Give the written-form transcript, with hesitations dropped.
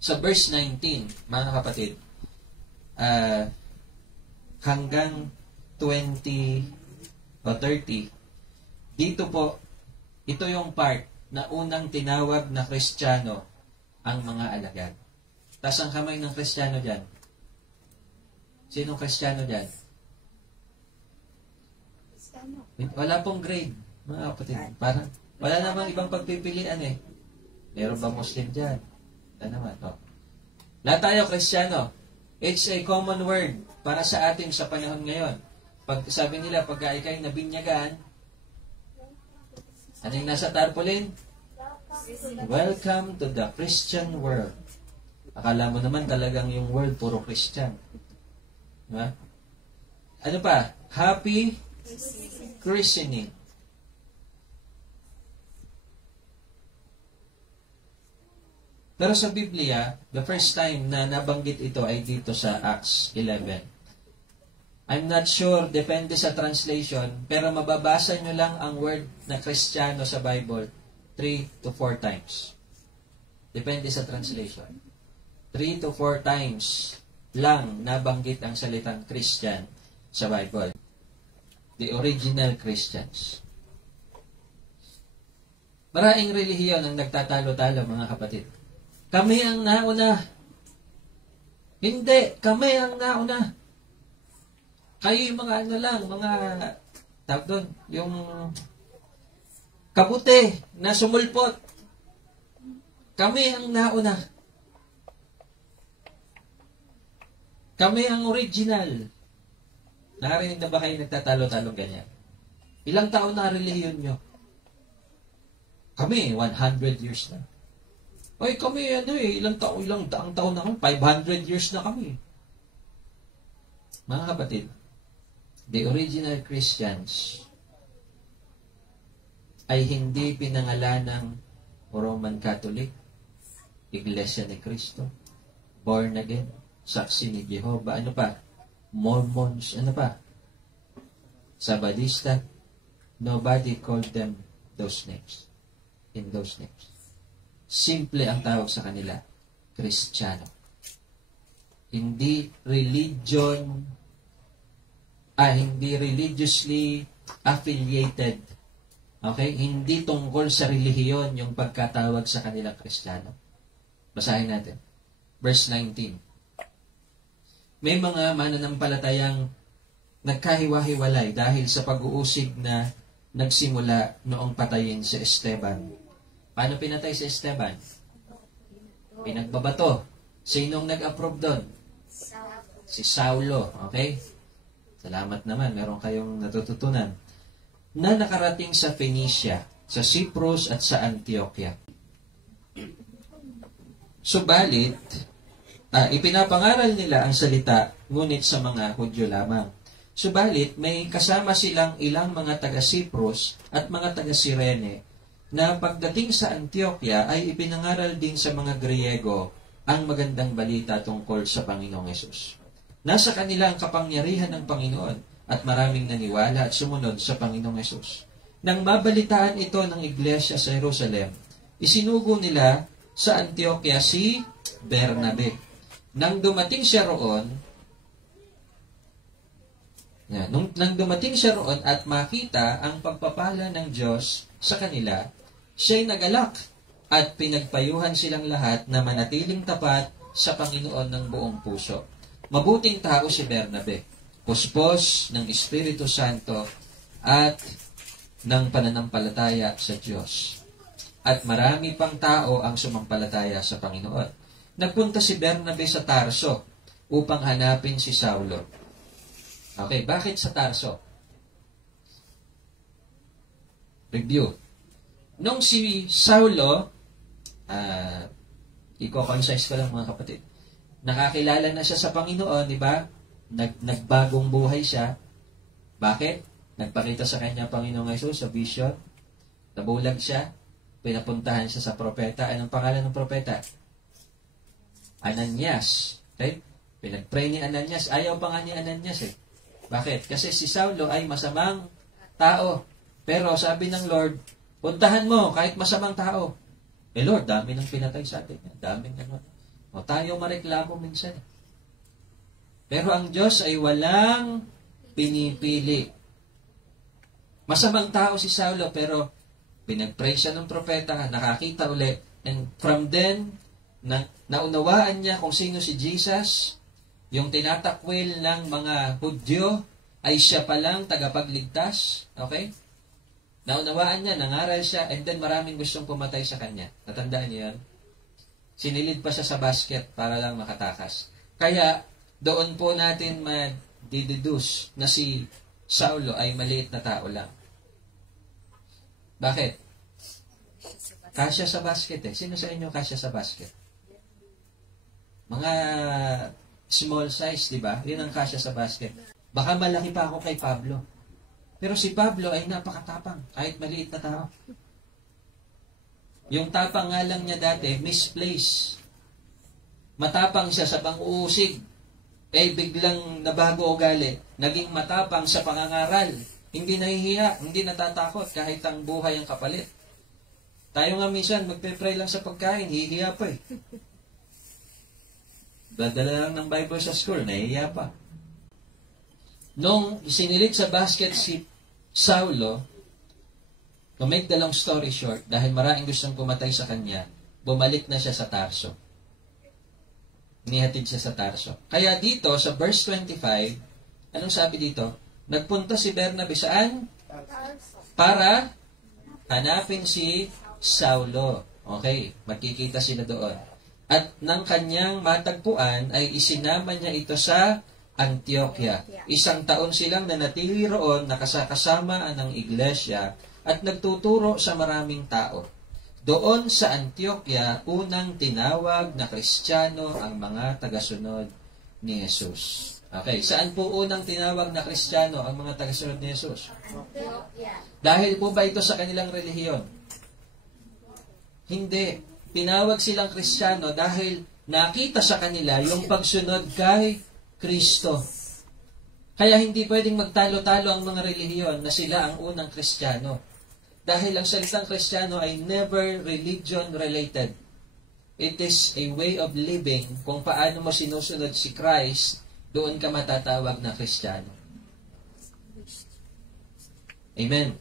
Sa verse 19, mga kapatid, hanggang 20 o 30, dito po, ito yung part na unang tinawag na Kristiyano ang mga alagad. Taas ang kamay ng Kristiyano dyan. Sinong Kristiyano dyan? Wala pong grade, mga kapatid. Parang, wala namang ibang pagpipilian eh. Meron ba Muslim dyan? Wala naman. Oh. Lahat tayo Kristiyano. It's a common word para sa atin sa panahon ngayon. Pag sabi nila, pagka ikay nabinyagan, ano yung nasa tarpaulin? Welcome to the Christian world. Akala mo naman talagang yung word puro Christian. Diba? Ano pa? Happy christening. Pero sa Biblia, the first time na nabanggit ito ay dito sa Acts 11. I'm not sure, depende sa translation, pero mababasa nyo lang ang word na Kristiyano sa Bible 3 to 4 times. Depende sa translation. 3 to 4 times lang nabanggit ang salitang Christian sa Bible. The original Christians. Maraming relihiyon ang nagtatalo-talo, mga kapatid. Kami ang nauna. Hindi, kami ang nauna. Kayo yung mga ano lang, mga tawag doon, yung kabuti na sumulpot. Kami ang nauna. Kami ang original. Narinig na ba kayo nagtatalo-talong ganyan? Ilang taon na relihiyon nyo? Kami, 100 years na. Ay, kami, ilang daang taon na kami? 500 years na kami. Mga kapatid, the original Christians ay hindi pinangalan ng Roman Catholic, Iglesia ni Cristo, born again, saksi ni Jehovah, ano pa? Mormons, ano pa? Sabadista. Nobody called them those names. In those names. Simple ang tawag sa kanila, Kristiyano. Hindi hindi religiously affiliated. Okay? Hindi tungkol sa relihiyon yung pagkatawag sa kanilang Kristiyano. Basahin natin. Verse 19. May mga mananampalatayang nagkahiwa-hiwalay dahil sa pag-uusig na nagsimula noong patayin si Esteban. Paano pinatay si Esteban? Pinagbabato. Sinong nag-approve doon? Si Saulo. Okay? Salamat naman. Meron kayong natututunan. Na nakarating sa Phoenicia, sa Cyprus at sa Antioquia. Subalit, ipinapangaral nila ang salita, ngunit sa mga Hudyo lamang. Subalit, may kasama silang ilang mga taga-Cyprus at mga taga-Cyrene na pagdating sa Antioquia ay ipinangaral din sa mga Griego ang magandang balita tungkol sa Panginoong Hesus. Nasa kanila ang kapangyarihan ng Panginoon at maraming naniwala at sumunod sa Panginoong Hesus. Nang mabalitaan ito ng iglesia sa Jerusalem, isinugo nila sa Antioquia si Bernabe. Nang dumating siya roon at makita ang pagpapala ng Diyos sa kanila, siya'y nagalak at pinagpayuhan silang lahat na manatiling tapat sa Panginoon ng buong puso. Mabuting tao si Bernabe, puspos ng Espiritu Santo at ng pananampalataya sa Diyos. At marami pang tao ang sumampalataya sa Panginoon. Nagpunta si Bernabe sa Tarso upang hanapin si Saulo. Okay, bakit sa Tarso? Review. Nung si Saulo, i-concise ko lang mga kapatid, nakakilala na siya sa Panginoon, di ba? Nagbagong buhay siya. Bakit? Nagpakita sa kanya Panginoong Hesus sa vision. Nabulag siya. Pinapuntahan siya sa propeta. Anong pangalan ng propeta? Ananias. Okay? Pinag-pray ni Ananias. Ayaw pa nga ni Ananias eh. Bakit? Kasi si Saulo ay masamang tao. Pero sabi ng Lord, puntahan mo kahit masamang tao. Eh Lord, dami nang pinatay sa atin. Daming ano. O tayo mareklamo minsan. Pero ang Diyos ay walang pinipili. Masamang tao si Saulo, pero pinag-pray siya ng propeta, nakakita uli. And from then, naunawaan niya kung sino si Jesus. Yung tinatakwil ng mga Hudyo ay siya palang tagapagligtas. Okay? Naunawaan niya, nangaral siya, and then maraming gustong pumatay sa kanya. Natandaan niyo yan? Sinilid pa siya sa basket para lang makatakas. Kaya, doon po natin ma-deduce na si Saulo ay maliit na tao lang. Bakit? Kasya sa basket eh. Sino sa inyo kasya sa basket? Mga small size, di ba? Yun ang kasya sa basket. Baka malaki pa ako kay Pablo. Pero si Pablo ay napakatapang, kahit maliit na tao. Yung tapang nga lang niya dati, misplaced. Matapang siya sa pang-uusig. Biglang nabago ugali. Naging matapang sa pangangaral. Hindi nahihiya, hindi natatakot kahit ang buhay ang kapalit. Tayo nga minsan, magpe-pray lang sa pagkain, hihiya pa eh. Dadala lang ng Bible sa school, nahihiya pa. Nung isinilit sa basket si Saulo, to make the long story short, dahil maraming gustong pumatay sa kanya, bumalik na siya sa Tarso. Nihatid siya sa Tarso. Kaya dito, sa verse 25, anong sabi dito? Nagpunta si Bernabe saan? Para hanapin si Saulo. Okay, magkikita sila doon. At nang kanyang matagpuan, ay isinama niya ito sa Antioquia. 1 taon silang nanatili roon, nakasama ng iglesia, at nagtuturo sa maraming tao. Doon sa Antioquia, unang tinawag na Kristiyano ang mga tagasunod ni Jesus. Okay, saan po unang tinawag na Kristiyano ang mga tagasunod ni Jesus? Antioquia. Dahil po ba ito sa kanilang relihiyon? Hindi. Pinawag silang Kristiyano dahil nakita sa kanila yung pagsunod kay Kristo. Kaya hindi pwedeng magtalo-talo ang mga relihiyon na sila ang unang Kristiyano. Dahil ang salitang Kristiyano ay never religion-related. It is a way of living. Kung paano mo sinusunod si Christ, doon ka matatawag na Kristiyano. Amen.